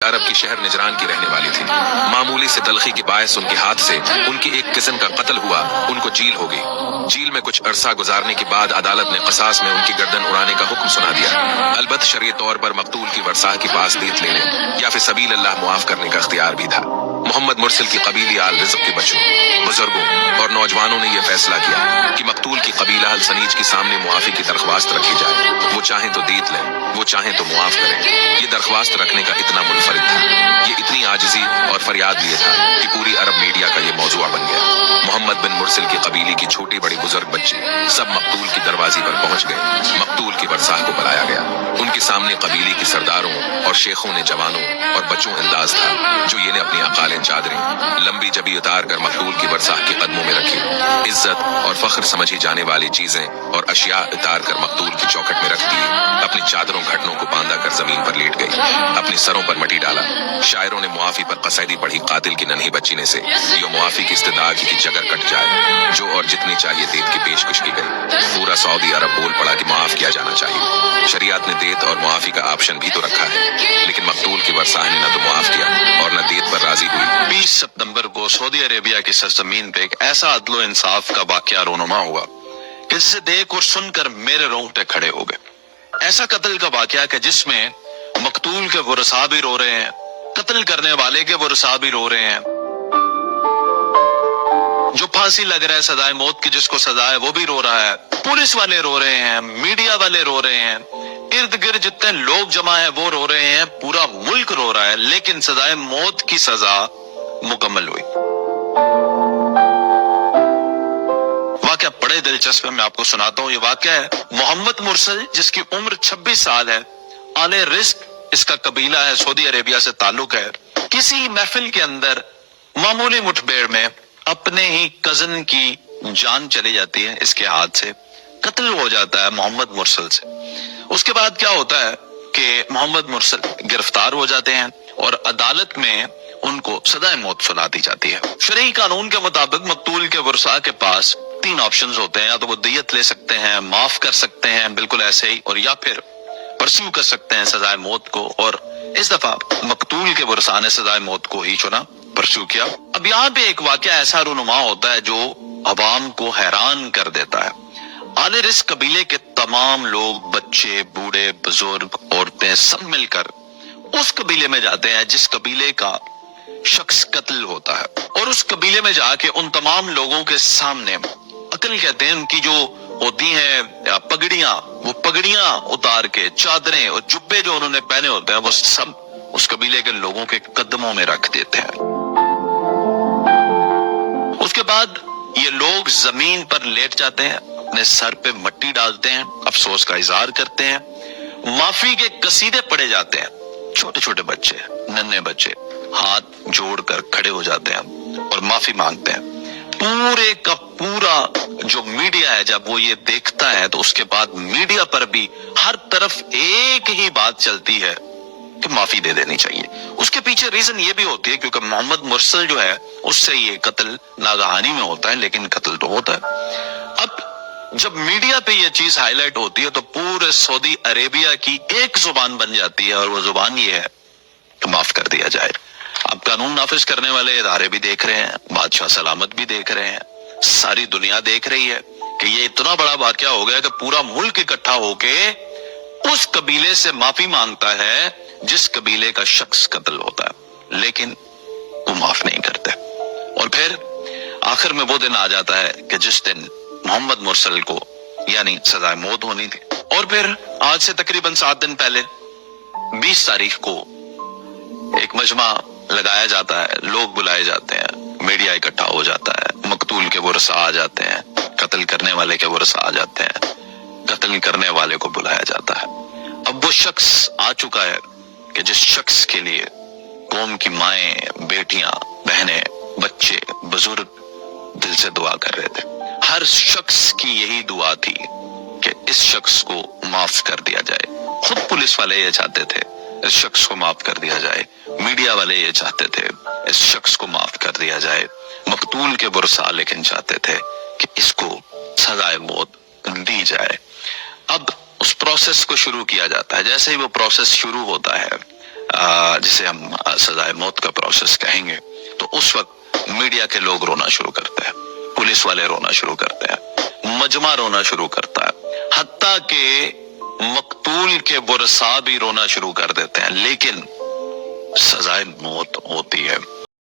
عرب کی شہر نجران کی رہنے والی تھی۔ معمولی سے تلخی کے باعث ان کے ہاتھ سے ان کی ایک کزن کا قتل ہوا، ان کو جیل ہو گئی۔ جیل میں کچھ عرصہ گزارنے کے بعد عدالت نے قصاص میں ان کی گردن اڑانے کا حکم سنا دیا، البتہ شرعی طور پر مقتول کی ورثاء کے پاس دیت لینے یا فی سبیل اللہ معاف کرنے کا اختیار بھی تھا۔ محمد مرسل کی قبیلی آل رزق کے بچوں، بزرگوں اور نوجوانوں نے یہ فیصلہ کیا کہ مقتول کی قبیلہ السنیج کے سامنے معافی کی درخواست رکھی جائے، وہ چاہیں تو دیت لیں، وہ چاہیں تو معاف کریں۔ یہ درخواست رکھنے کا اتنا منفرد تھا، یہ اتنی عاجزی اور فریاد لیے تھا کہ پوری عرب میڈیا کا یہ موضوع بن گیا۔ محمد بن مرسل کی قبیلے کی چھوٹی بڑی بزرگ بچے سب مقتول کی دروازے پر پہنچ گئے۔ مقتول کی ورثاء کو بلایا گیا، ان کے سامنے قبیلے کے سرداروں اور شیخوں نے جوانوں اور بچوں انداز تھا جو یہ نے اپنی اقالیں چادریں لمبی جبی اتار کر مقتول کی ورثاء کے قدموں میں رکھی، عزت اور فخر سمجھی جانے والی چیزیں اور اشیاء اتار کر مقتول کی چوکھٹ میں رکھ دی، اپنی چادروں گھٹنوں کو باندھا کر زمین پر لیٹ گئی، اپنی سروں پر مٹی ڈالا۔ شاعروں نے معافی پر قصیدی پڑھی قاتل کی ننھی بچی نے سے یہ معافی کی استدعا کی کہ جگر کٹ جائے، جو اور جتنی چاہیے دیت کی پیشکش کی گئی۔ پورا سعودی عرب بول پڑا کہ معاف کیا جانا چاہیے۔ شریعت نے دیت اور معافی کا آپشن بھی تو رکھا ہے، لیکن مقتول کی ورثاء نے نہ تو معاف کیا اور نہ دیت پر راضی ہوئی۔ 20 ستمبر کو سعودی عربیہ کی سرزمین پہ ایک ایسا عدل و انصاف کا واقعہ رونما ہوا کہ جسے دیکھ اور سن کر میرے رونگٹے کھڑے ہو گئے۔ ایسا قتل کا واقعہ کہ جس میں مقتول کے ورثاء بھی رو رہے ہیں، قتل کرنے والے کے ورثاء بھی رو رہے ہیں، جو پھانسی لگ رہا ہے سزائے موت کی جس کو سزا ہے وہ بھی رو رہا ہے، پولیس والے رو رہے ہیں، میڈیا والے رو رہے ہیں، ارد گرد جتنے لوگ جمع ہیں وہ رو رہے ہیں، پورا ملک رو رہا ہے، لیکن سزائے موت کی سزا مکمل ہوئی۔ واقعہ بڑے دلچسپ ہے، میں آپ کو سناتا ہوں۔ یہ واقعہ ہے محمد مرسل جس کی عمر 26 سال ہے، آل رزق اس کا قبیلہ ہے، سعودی عربیہ سے تعلق ہے۔ کسی محفل کے اندر معمولی مٹبھیڑ میں اپنے ہی کزن کی جان چلی جاتی ہے، اس کے ہاتھ سے قتل ہو جاتا ہے محمد مرسل سے۔ اس کے بعد کیا ہوتا ہے کہ محمد مرسل گرفتار ہو جاتے ہیں اور عدالت میں ان کو سزائے موت سنا دی جاتی ہے۔ شرعی قانون کے مطابق مقتول کے ورثاء کے پاس 3 آپشنز ہوتے ہیں، یا تو وہ دیت لے سکتے ہیں، معاف کر سکتے ہیں بالکل ایسے ہی، اور یا پھر پرسیو کر سکتے ہیں سزائے موت کو، اور اس دفعہ مقتول کے ورثاء نے سزائے موت کو ہی چنا، پرسیو کیا۔ اب یہاں پہ ایک واقعہ ایسا رونما ہوتا ہے جو عوام کو حیران کر دیتا ہے۔ آل رزق قبیلے کے تمام لوگ، بچے، بوڑھے، بزرگ، عورتیں، سب مل کر اس قبیلے میں جاتے ہیں جس قبیلے کا شخص قتل ہوتا ہے، اور اس قبیلے میں جا کے ان تمام لوگوں کے سامنے عقل کہتے ہیں ان کی جو ہوتی ہیں پگڑیاں، وہ پگڑیاں اتار کے چادریں اور جبے جو انہوں نے پہنے ہوتے ہیں وہ سب اس قبیلے کے لوگوں کے قدموں میں رکھ دیتے ہیں۔ اس کے بعد یہ لوگ زمین پر لیٹ جاتے ہیں، اپنے سر پہ مٹی ڈالتے ہیں، افسوس کا اظہار کرتے ہیں، معافی کے قصیدے پڑھے جاتے ہیں۔ چھوٹے چھوٹے بچے، ننھے بچے ہاتھ جوڑ کر کھڑے ہو جاتے ہیں اور معافی مانگتے ہیں۔ پورے کا پورا جو میڈیا ہے جب وہ یہ دیکھتا ہے تو اس کے بعد میڈیا پر بھی ہر طرف ایک ہی بات چلتی ہے کہ معافی دے دینی چاہیے۔ اس کے پیچھے ریزن یہ بھی ہوتی ہے کیونکہ محمد مرسل جو ہے اس سے یہ قتل ناگہانی میں ہوتا ہے، لیکن قتل تو ہوتا ہے۔ اب جب میڈیا پہ یہ چیز ہائی لائٹ ہوتی ہے تو پورے سعودی عربیہ کی ایک زبان بن جاتی ہے، اور وہ زبان یہ ہے کہ معاف کر دیا جائے۔ اب قانون نافذ کرنے والے ادارے بھی دیکھ رہے ہیں، بادشاہ سلامت بھی دیکھ رہے ہیں، ساری دنیا دیکھ رہی ہے کہ یہ اتنا بڑا واقعہ ہو گیا کہ پورا ملک اکٹھا ہو کے اس قبیلے سے معافی مانگتا ہے جس قبیلے کا شخص قتل ہوتا ہے، لیکن وہ معاف نہیں کرتے۔ اور پھر آخر میں وہ دن آ جاتا ہے کہ جس دن محمد مرسل کو یعنی سزائے موت ہونی تھی، اور پھر آج سے تقریباً 7 دن پہلے 20 تاریخ کو ایک مجمع لگایا جاتا ہے، لوگ بلائے جاتے ہیں، میڈیا اکٹھا ہو جاتا ہے، مقتول کے ورثاء آ جاتے ہیں، قتل کرنے والے کے ورثاء آ جاتے ہیں، قتل کرنے والے کو بلایا جاتا ہے۔ اب وہ شخص آ چکا ہے کہ جس شخص کے لیے قوم کی مائیں، بیٹیاں، بہنیں، بچے، بزرگ دل سے دعا کر رہے تھے۔ ہر شخص کی یہی دعا تھی کہ اس شخص کو معاف کر دیا جائے۔ خود پولیس والے یہ چاہتے تھے اس شخص کو معاف کر دیا جائے، میڈیا والے یہ چاہتے تھے اس شخص کو معاف کر دیا جائے، مقتول کے ورثاء لیکن چاہتے تھے کہ اس کو سزائے موت دی جائے۔ اب اس پروسیس کو شروع کیا جاتا ہے۔ جیسے ہی وہ پروسیس شروع ہوتا ہے جسے ہم سزائے موت کا پروسیس کہیں گے، تو اس وقت میڈیا کے لوگ رونا شروع کرتے ہیں، پولیس والے رونا شروع کرتے ہیں، مجمع رونا شروع کرتا ہے، حتیٰ کہ مقتول کے ورثاء بھی رونا شروع کر دیتے ہیں، لیکن سزائے موت ہوتی ہے۔